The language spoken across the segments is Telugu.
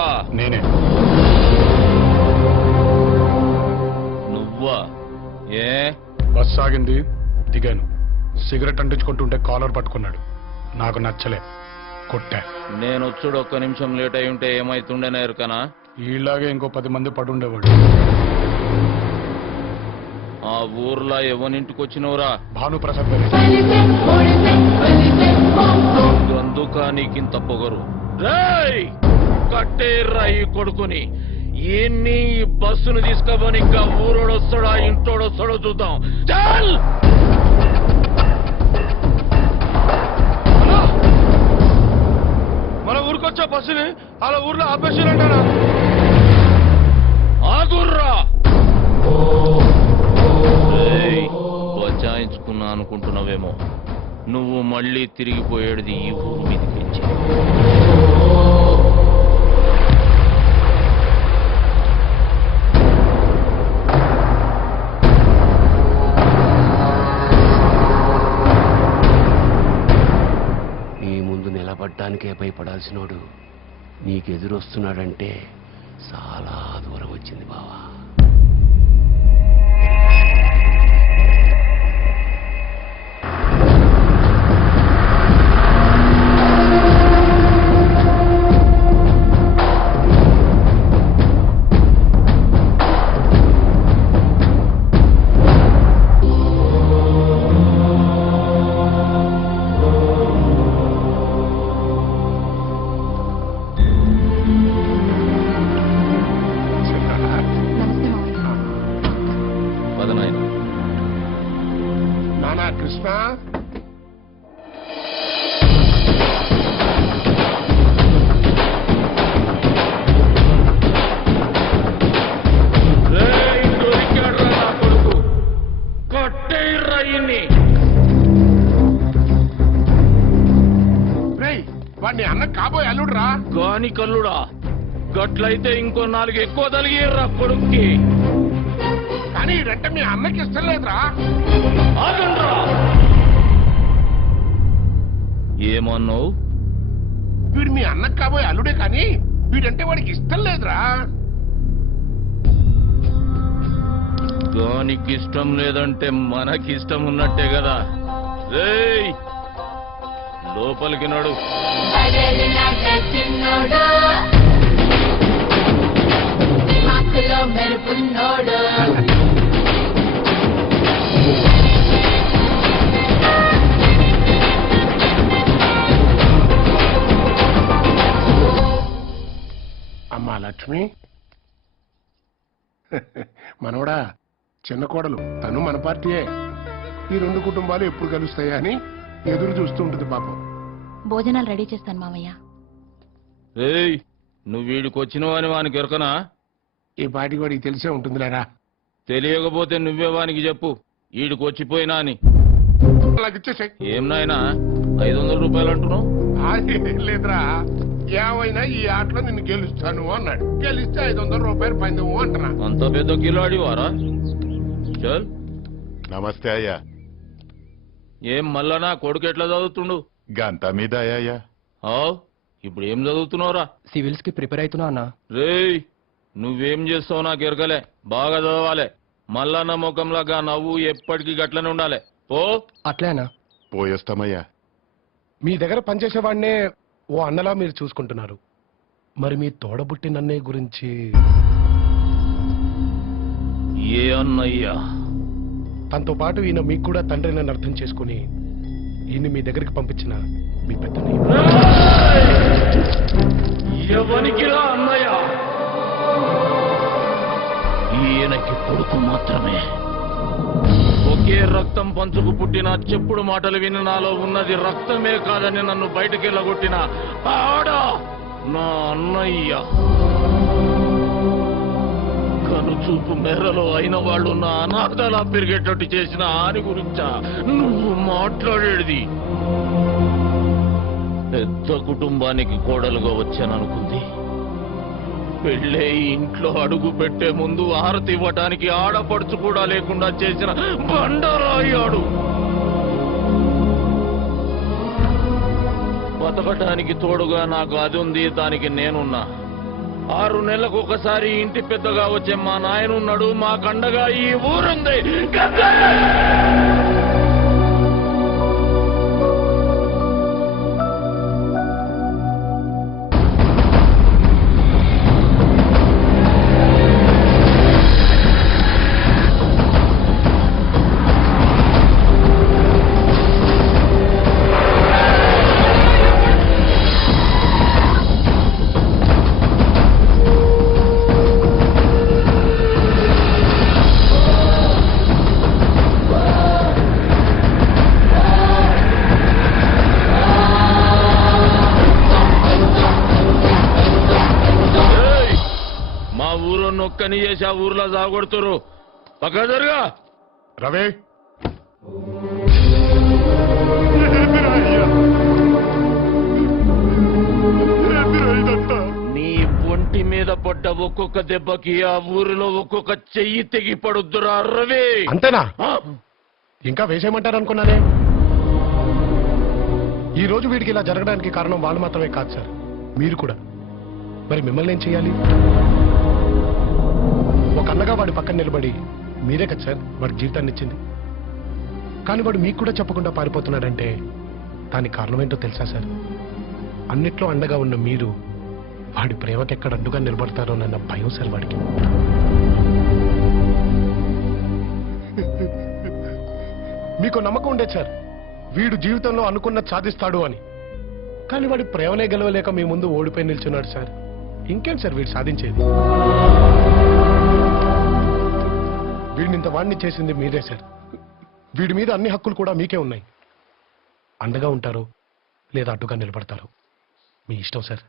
ఎవర్రా? నేనే. నువ్వా? ఏ బస్ ఆగింది, దిగాను. సిగరెట్ అంటించుకుంటుంటే కాలర్ పట్టుకున్నాడు. నాకు నచ్చలే, కొట్టా. నేను వచ్చుడు ఒక్క నిమిషం లేట్ అయి ఉంటే ఏమైతుండేనా ఎరుకనా? ఈలాగే ఇంకో 10 మంది పడుండేవాడు. ఆ ఊర్లో ఎవరింటికి వచ్చినవురా? భానుప్రసాద్ అందుక నీకింత పొగరు? రేయ్, కట్టేర్రా ఈ కొడుకుని. ఈయన్ని ఈ బస్సును తీసుకోబోని ఇంకా ఊరోడొస్తాడా ఇంటోడొస్తాడో చూద్దాం. చల్! మన ఊరికొచ్చా బస్సుని అలా ఊర్లో ఆపేసారంటారా? ఆగుర్రా! బచాయించుకున్నా అనుకుంటున్నావేమో. నువ్వు మళ్ళీ తిరిగిపోయేది ఈ ఊరు మీదకి. నీ ముందు నిలబడ్డానికే భయపడాల్సినోడు నీకెదురొస్తున్నాడంటే చాలా దూరం వచ్చింది బావా. నానా కృష్ణ, వాడిని అన్న కాబోయే అల్లుడురా. గాని కల్లుడా, గట్లయితే ఇంకో 4 ఎక్కువ తలిగిర్రా కొడుక్కి. కానీ ఇదంటే మీ అన్నకి ఇష్టం లేదురా. ఆగండ్రా! ఏమన్నావు? వీడు మీ అన్నకి కాబోయే అల్లుడే, కానీ వీడంటే వాడికి ఇష్టం లేదురా. దానికి ఇష్టం లేదంటే మనకి ఇష్టం ఉన్నట్టే కదా. రేయ్, లోపలికి నడు. అమ్మా లక్ష్మి, మనవడా చిన్న కోడలు, తను మన పార్టీయే. ఈ 2 కుటుంబాలు ఎప్పుడు కలుస్తాయా అని ఎదురు చూస్తూ ఉంటుంది పాపం. భోజనాలు రెడీ చేస్తాను మామయ్య. ఏయ్, నువ్వు వీడికి వచ్చినవని వానికి ఎరకనా? ఈ పాటికి వాడికి తెలిసే ఉంటుందిలేరా. తెలియకపోతే నువ్వే వానికి చెప్పు వీడికి వచ్చిపోయినా అని. నాకు ఇచ్చేసాయి. ఏం నాయనా 500 రూపాయలు అంటున్నావు? లేదురా, ఏమైనా ఈ ఆటలో నిన్ను గెలుస్తాను అన్నాడు. గెలిస్తే 500 రూపాయలు పందెము అంటున్నా. అంత పెద్ద కిలాడి వారా? చల్. నమస్తే అయ్యా. ఏం మళ్ళా నా కొడుకు ఎట్లా చదువుతుండు? గంత మీద అయ్యా. ఇప్పుడు ఏం చదువుతున్నావురా? సివిల్స్ కి ప్రిపేర్ అవుతున్నా అన్న. రేయ్, నువ్వేం చేస్తావు నాకు ఎరకలే. బాగా చదవాలి. మల్లన్న ముఖంలాగా నవ్వు ఎప్పటికీ గట్లనే ఉండాలి. ఓ అట్లేనా? పోయేస్తామయ్యా. మీ దగ్గర పనిచేసేవాడినే ఓ అన్నలా మీరు చూసుకుంటున్నారు. మరి మీ తోడబుట్టిన అన్నయ్య గురించి? ఏ అన్నయ్యా? తనతో పాటు ఈయన మీకు కూడా తండ్రిని అర్థం చేసుకుని ఈయన మీ దగ్గరికి పంపించిన మీ పెద్దన్నయ్య. ఎవనికిరా అన్నయ్య? ఈయనకి కొడుకు మాత్రమే. ఒకే రక్తం పంచుకు పుట్టిన చెప్పుడు మాటలు విని నాలో ఉన్నది రక్తమే కాదని నన్ను బయటకి వెళ్ళగొట్టిన ఆడ నా అన్నయ్య. కనుచూపు మేరలో అయిన వాళ్ళు నా అనాథలా పెరిగేటట్టు చేసిన ఆని గురించా నువ్వు మాట్లాడేది? పెద్ద కుటుంబానికి కోడలుగా వచ్చాననుకుంది. పెళ్ళే ఇంట్లో అడుగు పెట్టే ముందు హారతి ఇవ్వటానికి ఆడపడుచు కూడా లేకుండా చేసిన బండరాయాడు. బతకటానికి తోడుగా నాకు అది ఉంది, దానికి నేనున్నా. 6 నెలలకు ఒకసారి ఇంటి పెద్దగా వచ్చే మా నాయనున్నాడు, మా కండగా ఈ ఊరుంది. నొక్కని చేసి ఆ ఊర్లో సాగొడుతురు. పక్క జరుగా రవి నీ ఒంటి మీద పడ్డ ఒక్కొక్క దెబ్బకి ఆ ఊరిలో ఒక్కొక్క చెయ్యి తెగి పడుద్దురా రవి. అంతేనా? ఇంకా వేసేయమంటారు అనుకున్నానే. ఈ రోజు వీడికి ఇలా జరగడానికి కారణం వాళ్ళు మాత్రమే కాదు సార్, మీరు కూడా. మరి మిమ్మల్ని ఏం చేయాలి? ఒక అన్నగా వాడి పక్కన నిలబడి మీరే కదా సార్ వాడి జీవితాన్ని ఇచ్చింది. కానీ వాడు మీకు కూడా చెప్పకుండా పారిపోతున్నాడంటే దానికి కారణం ఏంటో తెలుసా సార్? అన్నిట్లో అండగా ఉన్న మీరు వాడి ప్రేమకి ఎక్కడ అడ్డుగా నిలబడతారో నన్న భయం సార్ వాడికి. మీకు నమ్మకం ఉండేది సార్ వీడు జీవితంలో అనుకున్నది సాధిస్తాడు అని. కానీ వాడి ప్రేమనే గెలవలేక మీ ముందు ఓడిపోయి నిల్చున్నాడు సార్. ఇంకేం సార్ వీడు సాధించేది? వీడిని ఇంత వాడిని చేసింది మీరే సార్. వీడి మీద అన్ని హక్కులు కూడా మీకే ఉన్నాయి. అండగా ఉంటారు లేదా అడ్డుగా నిలబడతారు, మీ ఇష్టం సార్.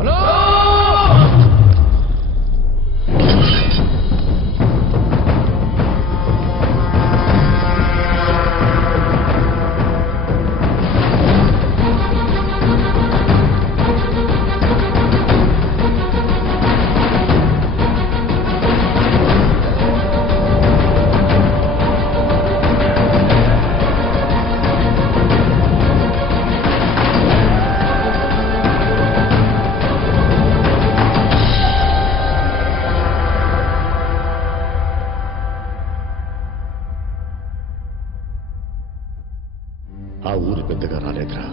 హలో, ఆ ఊరి పెద్దగా రాలేదురా,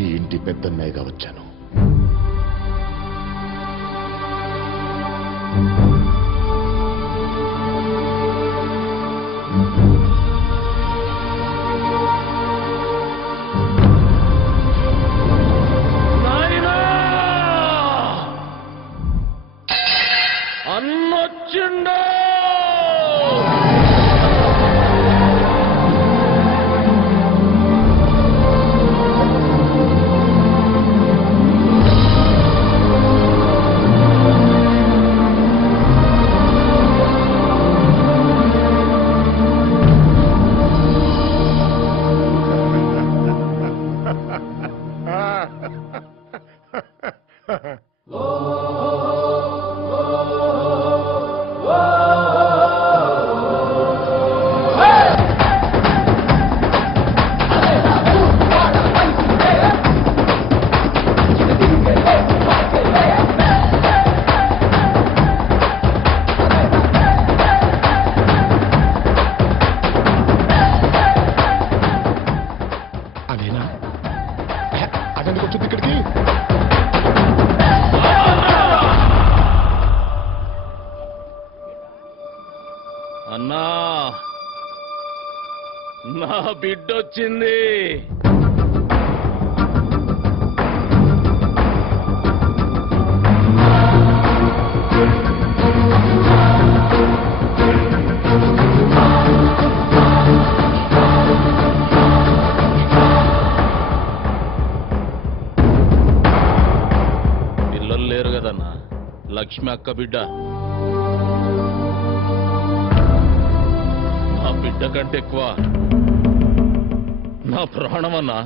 ఈ ఇంటి పెద్దన్నయ్యగా వచ్చాను. నాయనా అన్నొచ్చిండో. అదేనా? అదండి వచ్చింది ఇక్కడికి. అన్నా నా బిడ్డొచ్చింది. పిల్లలు లేరు కదన్నా, లక్ష్మి అక్క బిడ్డ. నా బిడ్డ కంటే ఎక్కువ నా ప్రాణమన్నా.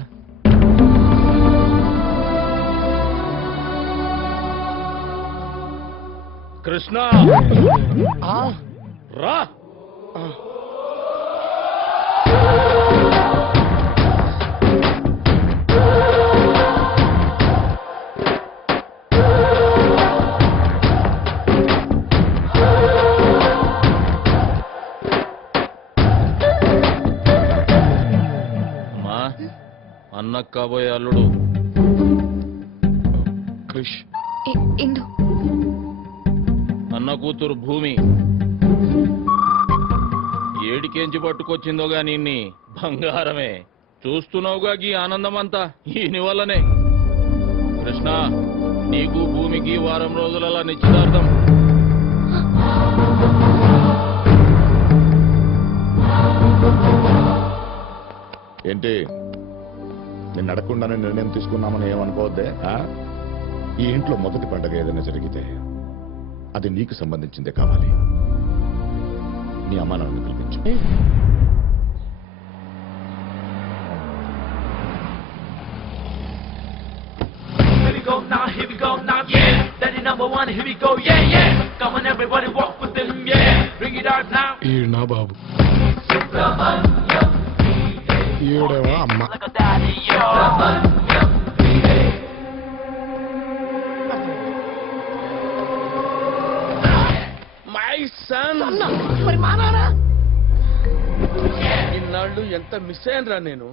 కృష్ణ ఆ, రా. అమ్మా, అన్నకు కాబోయే అల్లుడు క్రిష్ ఇందు అన్న కూతురు భూమి ఏడికేంచి పట్టుకొచ్చిందో గాని ఇన్ని బంగారమే. చూస్తున్నావుగా ఈ ఆనందమంతా ఈయన వల్లనే. కృష్ణ, నీకు భూమికి వారం రోజులలా నిశ్చితార్థం. ఏంటి నేను అడగకుండానే నిర్ణయం తీసుకున్నామని ఏమనుకోవద్దే ఈ ఇంట్లో మొదటి పండగ ఏదైనా జరిగితే అది నీకు సంబంధించిందే కావాలి. నీ అమ్మ నాన్నను పిలిపించు. Here we go now, here we go now, yeah. Daddy number one, here we go, yeah, yeah. Come on, everybody, walk with them, yeah. Bring it out now. ఈ నా బాబు ఈడేవా అమ్మ. Like a daddy, yo. My son, ఇన్నాళ్ళు ఎంత మిస్ అయ్యానరా నేను.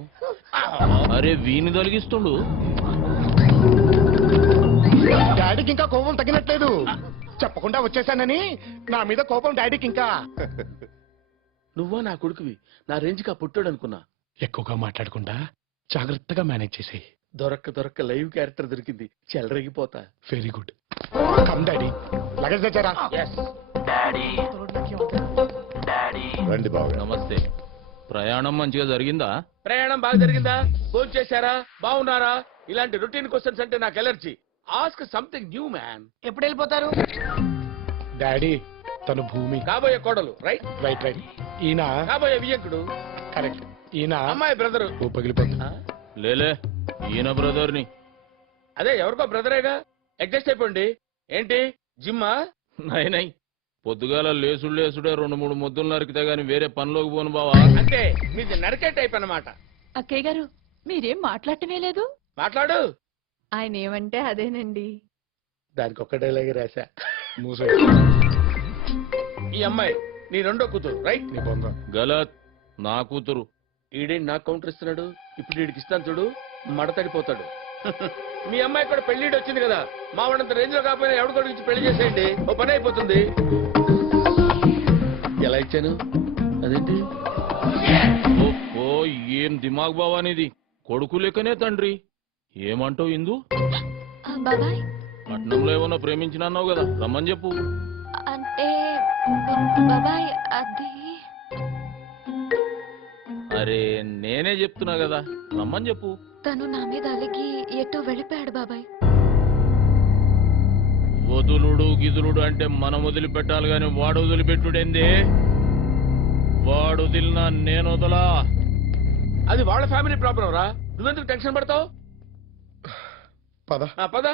అరే వీని తొలగిస్తుండు. డాడీకి ఇంకా కోపం తగ్గినట్లేదు. చెప్పకుండా వచ్చేసానని నా మీద కోపం డాడీకి ఇంకా. నువ్వా నా కొడుకువి, నా రేంజ్కి ఆ పుట్టాడు అనుకున్నా. ఎక్కువగా మాట్లాడకుండా జాగ్రత్తగా మేనేజ్ చేసేయి. దొరక్క లైవ్ క్యారెక్టర్ దొరికింది, చెలరేగిపోతా. Very good. Come daddy, luggage తెచ్చారా? Daddy. Daddy. రండి బావగారు. నమస్తే. ప్రయాణం మంచిగా జరిగిందా? ప్రయాణం బాగా జరిగిందా? ఫోన్ చేశారా? బాగున్నారా? ఇలాంటి రొటీన్ క్వశ్చన్స్ అంటే నాకు allergy. Ask something new man. ఎప్పుడు వెళ్ళిపోతారు? డాడీ తను భూమి. కాబోయే కోడలు రైట్, రైట్ రైట్. ఈయన కాబోయే వియ్యంకుడు కరెక్ట్. ఈయన అమ్మాయి బ్రదరు. ఓ పగిలిపోతుంది. లేలే, ఈయన బ్రదర్ని. అదే ఎవరికో బ్రదరేగా, అడ్జస్ట్ అయిపోండి. ఏంటి జిమ్మా? నై పొద్దుగాల లేసుడే 2-3 ముద్దులు నరికితే గాని వేరే పనిలోకి పోను బావా. అంటే మీది నరికే టైప్ అన్నమాట. అక్కయ్య గారు మీరేం మాట్లాడటమే లేదు. మాట్లాడు. ఆయన ఏమంటే అదేనండి. దానికి ఒక్క డైలాగ్ రాశా. మూసే ఈ అమ్మాయి నీ రెండో కూతురు రైట్. నీ బొంద. గలత్, నా కూతురు. ఈడేంటి నాకు కౌంటర్ ఇస్తున్నాడు? ఇప్పుడు వీడికి ఇస్తాను చూడు, మడతడిపోతాడు. మీ అమ్మాయి కూడా పెళ్లిడు వచ్చింది కదా, మా వాడంత రేంజ్ లో కాకపోయినా ఎవరి కొడుకు ఇచ్చి పెళ్లి చేసేయండి, ఓ పని అయిపోతుంది. ఎలా ఇచ్చాను? అదేంటి ఓ ఏం దిమాగ్ బావా నీది. కొడుకు లెక్కనే తండ్రి. ఏమంటావు ఇందు? బాబాయ్ పట్నంలో ఏమన్నా ప్రేమించినన్నావు కదా, రమ్మని చెప్పు. అంటే బాబాయ్ అది అరే నేనే చెప్తున్నా కదా, రమ్మని చెప్పు. తను నా మీద అలిగి ఎటో వెళ్ళిపోయాడు బాబాయ్. వదులుడు గిదులుడు అంటే మనం వదిలిపెట్టాలి గాని వాడు వదిలిపెట్టుడేంది? వాడు వదిలినా నేను వదలా. అది వాళ్ళ ఫ్యామిలీ ప్రాబ్లం రా, నువ్వెందుకు టెన్షన్ పడతావు? పద. పద.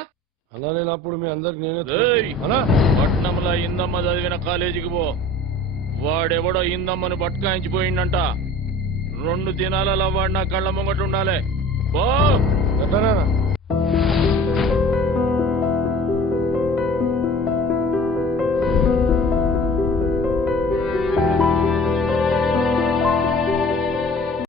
అలా లేనప్పుడు మీ అందరికి నేనే ఏయ్, పట్నంలో ఇందమ్మ చదివిన కాలేజీకి పో. వాడెవడో ఇందమ్మని పట్టుకాయించిపోయిందంట. 2 దినాలలో వాడు నా కళ్ళ ముంగట ఉండాలి. పో.